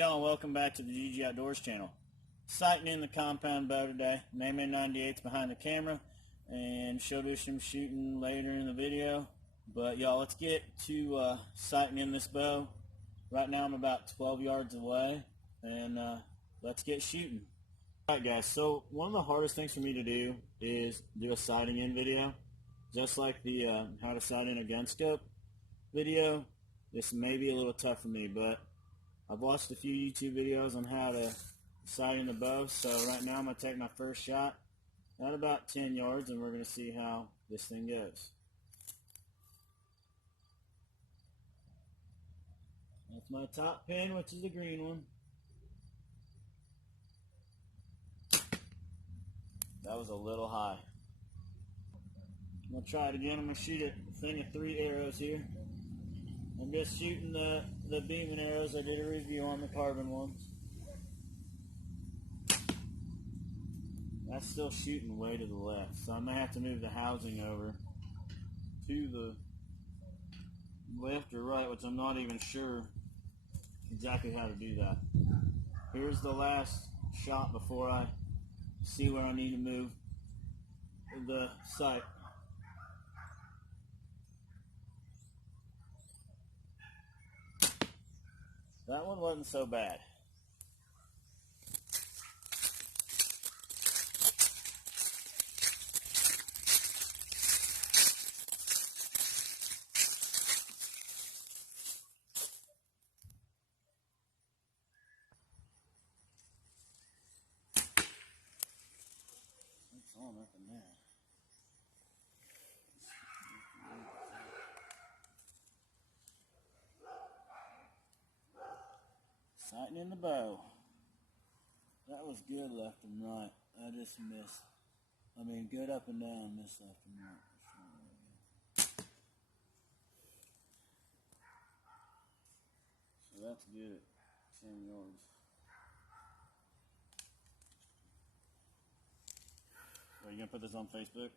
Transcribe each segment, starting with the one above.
y'all, welcome back to the GG Outdoors channel. Sighting in the compound bow today. Naming 98's behind the camera, and show you some shooting later in the video. But y'all, let's get to sighting in this bow. Right now I'm about 12 yards away, and let's get shooting. Alright guys, so one of the hardest things for me to do is do a sighting in video. Just like the how to sight in a gun scope video, this may be a little tough for me, but I've watched a few YouTube videos on how to sight in the bow, so right now I'm going to take my first shot at about 10 yards and we're going to see how this thing goes. That's my top pin, which is the green one. That was a little high. I'm going to try it again. I'm going to shoot a thing of 3 arrows here. I'm just shooting the beam and arrows. I did a review on the carbon ones. That's still shooting way to the left, so I may have to move the housing over to the left or right, which I'm not even sure exactly how to do that. Here's the last shot before I see where I need to move the sight. That one wasn't so bad. That's all nothing there. Sighting in the bow. That was good left and right. I just missed. I mean, good up and down, missed left and right. So that's good at 10 yards. Are you going to put this on Facebook?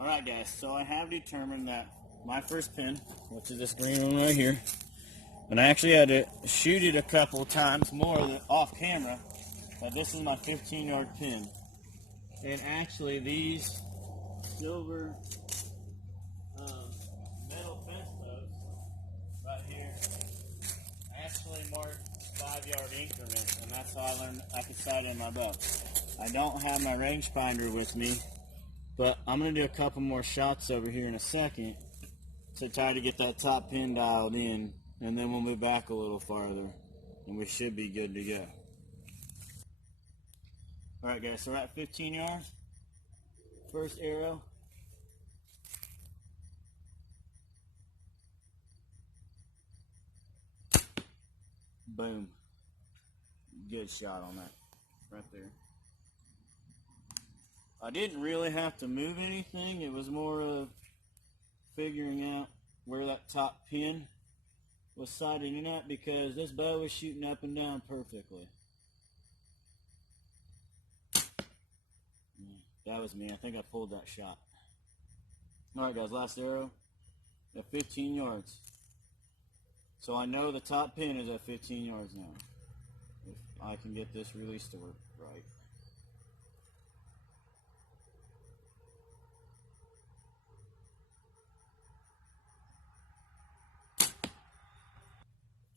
Alright guys, so I have determined that my first pin, which is this green one right here, and I actually had to shoot it a couple of times more off camera, but this is my 15-yard pin. And actually these silver metal fence posts right here actually mark 5-yard increments, and that's how I learned I could sight in my bow. I don't have my rangefinder with me, but I'm going to do a couple more shots over here in a second to try to get that top pin dialed in, and then we'll move back a little farther and we should be good to go. Alright guys, so we're at 15 yards. First arrow. Boom. Good shot on that right there. I didn't really have to move anything. It was more of figuring out where that top pin was sighting in at, because this bow was shooting up and down perfectly. That was me. I think I pulled that shot. Alright guys, last arrow at 15 yards. So I know the top pin is at 15 yards now. If I can get this release to work right.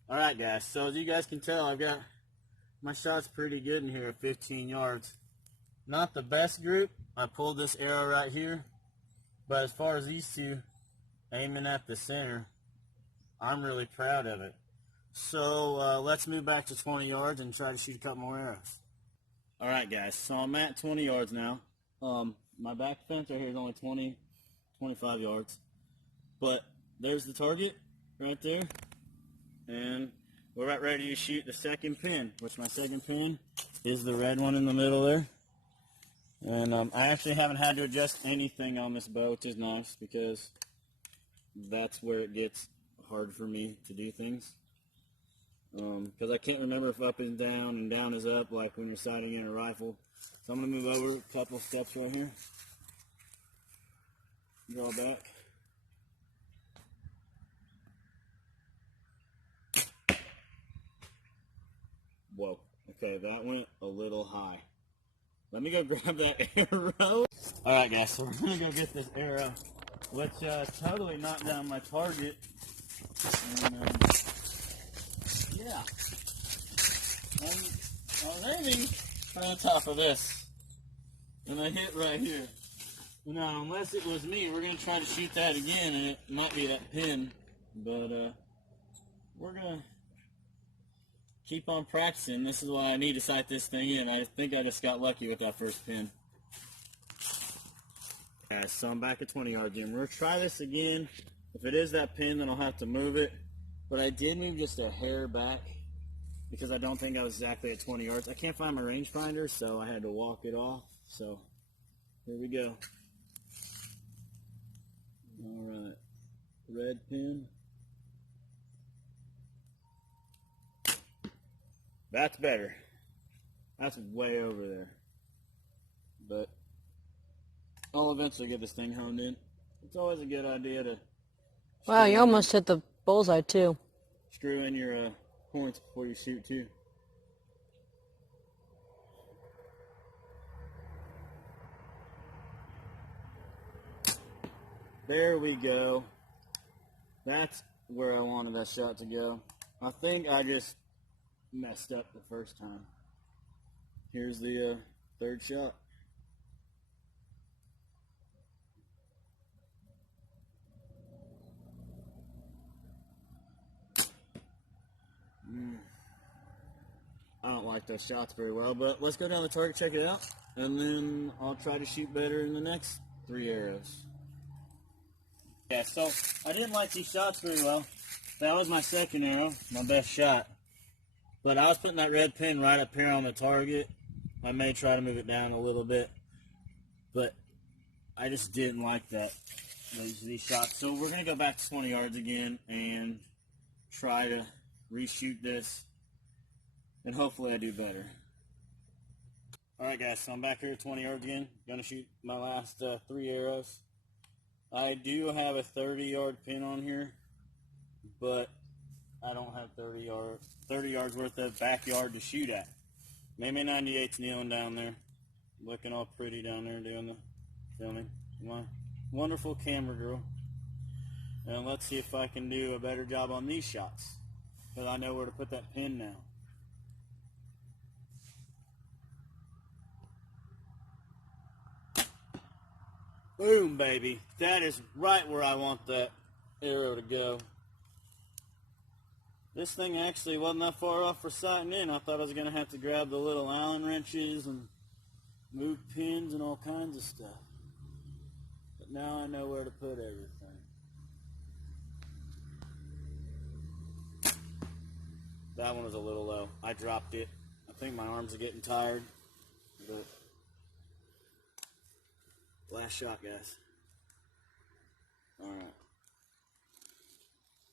Alright guys, so as you guys can tell, I've got my shots pretty good in here at 15 yards. Not the best group. I pulled this arrow right here, but as far as these two aiming at the center, I'm really proud of it. So let's move back to 20 yards and try to shoot a couple more arrows. Alright guys, so I'm at 20 yards now. My back fence right here is only 25 yards. But there's the target right there. And we're about ready to shoot the second pin, which my second pin is the red one in the middle there. And I actually haven't had to adjust anything on this bow, which is nice because that's where it gets hard for me to do things. Because I can't remember if up is down and down is up, like when you're sighting in a rifle. So I'm going to move over a couple steps right here. Draw back. Whoa. Okay, that went a little high. Let me go grab that arrow. Alright guys, so we're going to go get this arrow, which totally knocked down my target. And, yeah. I was aiming on top of this. And I hit right here. Now, unless it was me, we're going to try to shoot that again, and it might be that pin. But we're going to keep on practicing. This is why I need to sight this thing in. I think I just got lucky with that first pin. Guys, so I'm back at 20 yards again. We're going to try this again. If it is that pin, then I'll have to move it. But I did move just a hair back because I don't think I was exactly at 20 yards. I can't find my rangefinder, so I had to walk it off. So here we go. Alright, red pin. That's better. That's way over there. But I'll eventually get this thing honed in. It's always a good idea to... Wow, you almost hit the bullseye too. Screw in your points before you shoot too. There we go. That's where I wanted that shot to go. I think I just messed up the first time. Here's the third shot. I don't like those shots very well, but let's go down the target, check it out, and then I'll try to shoot better in the next 3 arrows. Yeah, so I didn't like these shots very well. That was my second arrow, my best shot. But I was putting that red pin right up here on the target. I may try to move it down a little bit, but I just didn't like that, these shots. So we're going to go back to 20 yards again and try to reshoot this, and hopefully I do better. Alright guys, so I'm back here at 20 yards again. Going to shoot my last 3 arrows. I do have a 30-yard pin on here, but I don't have 30 yards worth of backyard to shoot at. Maybe 98's kneeling down there, looking all pretty down there doing the filming. My wonderful camera girl. And let's see if I can do a better job on these shots, because I know where to put that pin now. Boom, baby. That is right where I want that arrow to go. This thing actually wasn't that far off for sighting in. I thought I was going to have to grab the little Allen wrenches and move pins and all kinds of stuff. But now I know where to put everything. That one was a little low. I dropped it. I think my arms are getting tired. But last shot, guys. Alright.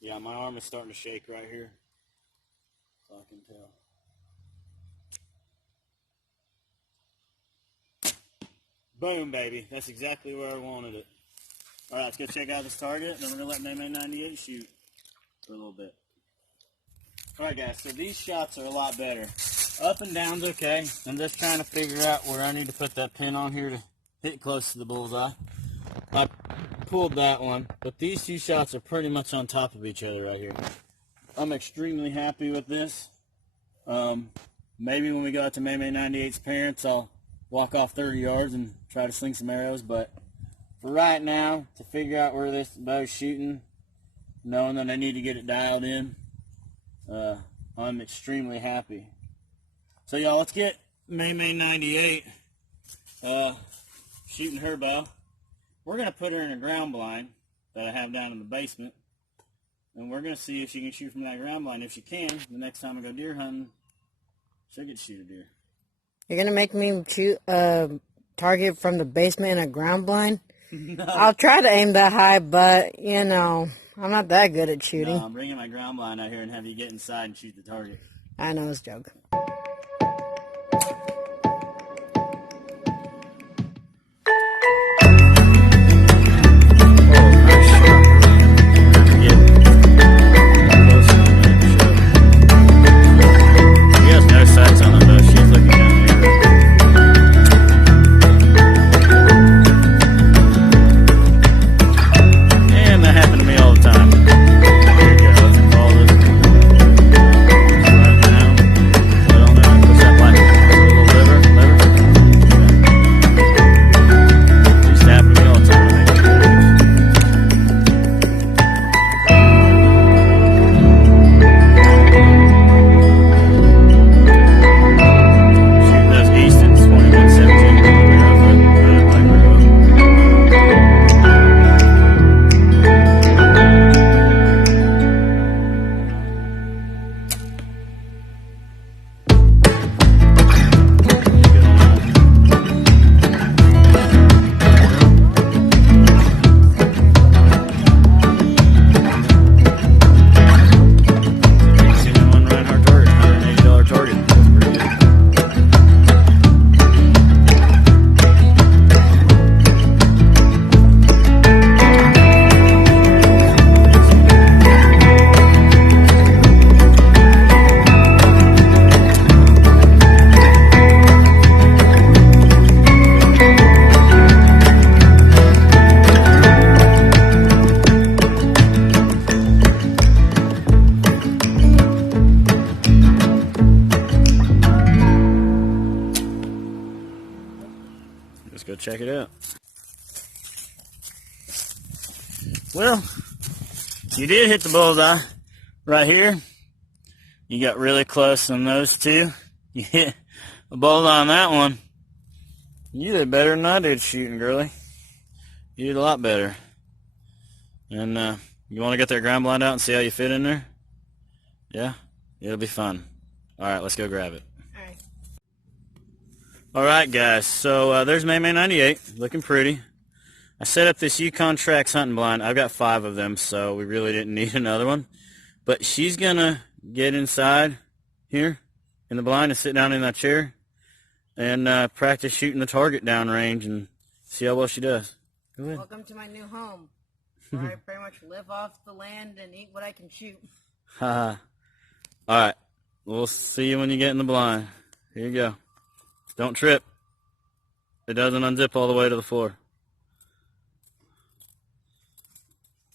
Yeah, my arm is starting to shake right here. So I can tell. Boom, baby. That's exactly where I wanted it. Alright, let's go check out this target. Then we're going to let May 98 shoot for a little bit. Alright guys, so these shots are a lot better. Up and down's okay. I'm just trying to figure out where I need to put that pin on here to hit close to the bullseye. I pulled that one, but these two shots are pretty much on top of each other right here. I'm extremely happy with this. Maybe when we go out to May 98's parents, I'll walk off 30 yards and try to sling some arrows, but for right now, to figure out where this bow's shooting, knowing that I need to get it dialed in, I'm extremely happy. So y'all, let's get May 98 shooting her bow. We're going to put her in a ground blind that I have down in the basement, and we're going to see if she can shoot from that ground blind. If she can, the next time I go deer hunting, she'll get to shoot a deer. You're going to make me shoot target from the basement in a ground blind. No. I'll try to aim that high, but, you know, I'm not that good at shooting. No, I'm bringing my ground blind out here and have you get inside and shoot the target. I know, it's a joke. Let's go check it out. Well, you did hit the bullseye right here. You got really close on those two. You hit a bullseye on that one. You did better than I did shooting, girly. You did a lot better. And you want to get that ground blind out and see how you fit in there? Yeah? It'll be fun. Alright, let's go grab it. Alright guys, so there's May 98, looking pretty. I set up this Yukon Trax hunting blind. I've got 5 of them, so we really didn't need another one. But she's going to get inside here in the blind and sit down in that chair and practice shooting the target downrange and see how well she does. Go ahead. Welcome to my new home, where I pretty much live off the land and eat what I can shoot. Alright, we'll see you when you get in the blind. Here you go. Don't trip. It doesn't unzip all the way to the floor.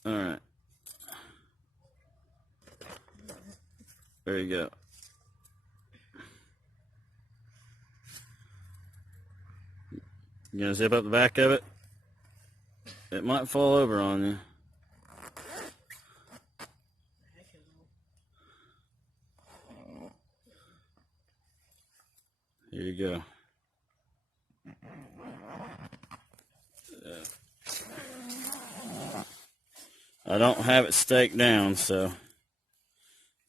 Alright. There you go. You gonna zip up the back of it? It might fall over on you. Here you go. I don't have it staked down, so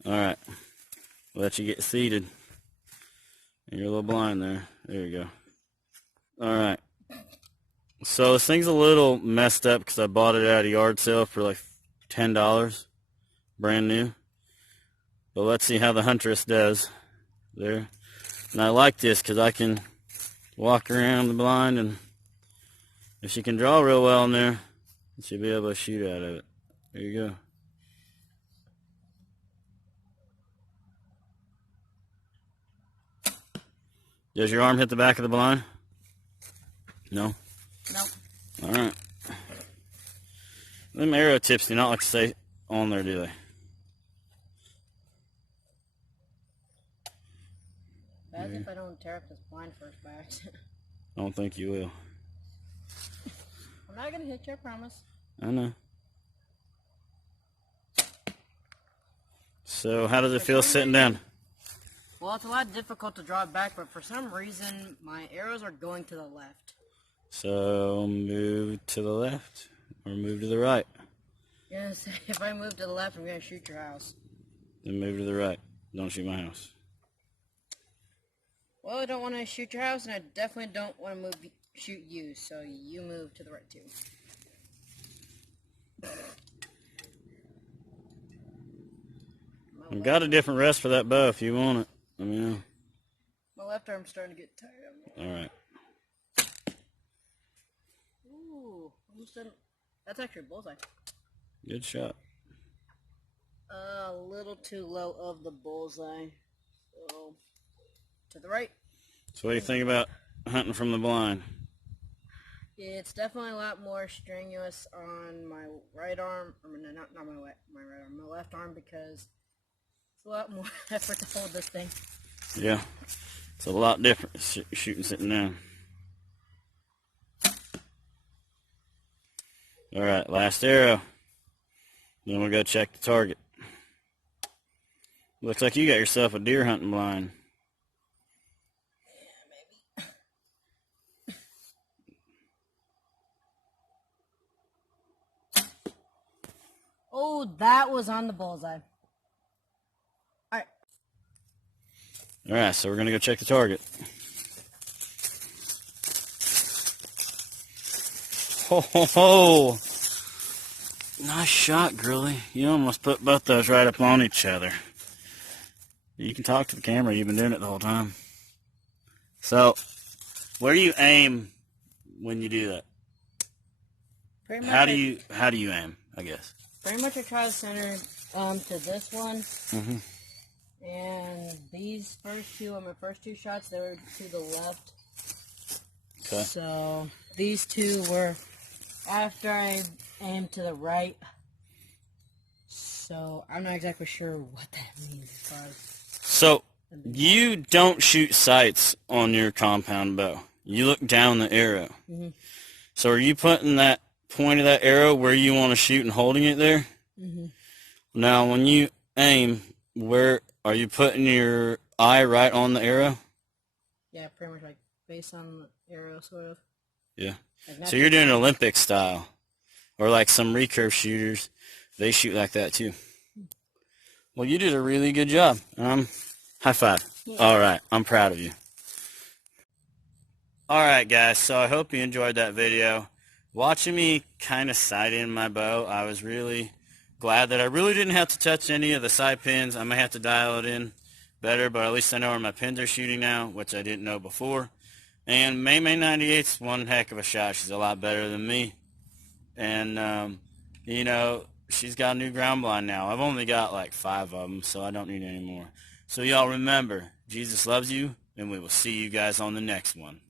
alright. Let you get seated. You're a little blind there. There you go. Alright. So this thing's a little messed up because I bought it at a yard sale for like $10. Brand new. But let's see how the Huntress does. There. And I like this because I can walk around the blind, and if she can draw real well in there, she'll be able to shoot out of it. There you go. Does your arm hit the back of the blind? No? Nope. Alright. Them arrow tips do not like to stay on there, do they? Bad if I don't tear up this blind first by accident. I don't think you will. I'm not going to hit you, I promise. I know. So, how does it feel sitting down? Well, it's a lot difficult to draw it back, but for some reason, my arrows are going to the left. So, move to the left or move to the right. Yes, if I move to the left, I'm going to shoot your house. Then move to the right. Don't shoot my house. Well, I don't want to shoot your house, and I definitely don't want to shoot you, so you move to the right too. I've got a different rest for that bow if you want it. Let me know. My left arm's starting to get tired. Alright. Ooh, almost didn't. That's actually a bullseye. Good shot. A little too low of the bullseye. So, to the right. So what do you think about hunting from the blind? It's definitely a lot more strenuous on my right arm. I mean, not my right arm, my left arm, because it's a lot more effort to hold this thing. Yeah. It's a lot different shooting sitting down. Alright, last arrow. Then we'll go check the target. Looks like you got yourself a deer hunting blind. Yeah, maybe. Oh, that was on the bullseye. Alright. Alright, so we're going to go check the target. Ho, ho, ho! Nice shot, Grilly. You almost put both those right up on each other. You can talk to the camera. You've been doing it the whole time. So, where do you aim when you do that? Pretty much How do you aim, I guess? Pretty much I try to center to this one. Mm-hmm. And these first two are my first two shots. They were to the left. Okay. So these two were after I aimed to the right. So I'm not exactly sure what that means as far as. So you don't shoot sights on your compound bow. You look down the arrow. Mm-hmm. So are you putting that point of that arrow where you want to shoot and holding it there? Mm-hmm. Now, when you aim, where are you putting your eye right on the arrow? Yeah, pretty much like face on the arrow, sort of. Yeah. Like So you're doing Olympic style, or like some recurve shooters, they shoot like that too. Well, you did a really good job. High five. Yeah. All right, I'm proud of you. All right, guys. So I hope you enjoyed that video. Watching me kind of sight in my bow, I was really glad that I really didn't have to touch any of the side pins. I may have to dial it in better, but at least I know where my pins are shooting now, which I didn't know before. And May 98's one heck of a shot. She's a lot better than me. And, you know, she's got a new ground blind now. I've only got like 5 of them, so I don't need any more. So y'all remember, Jesus loves you, and we will see you guys on the next one.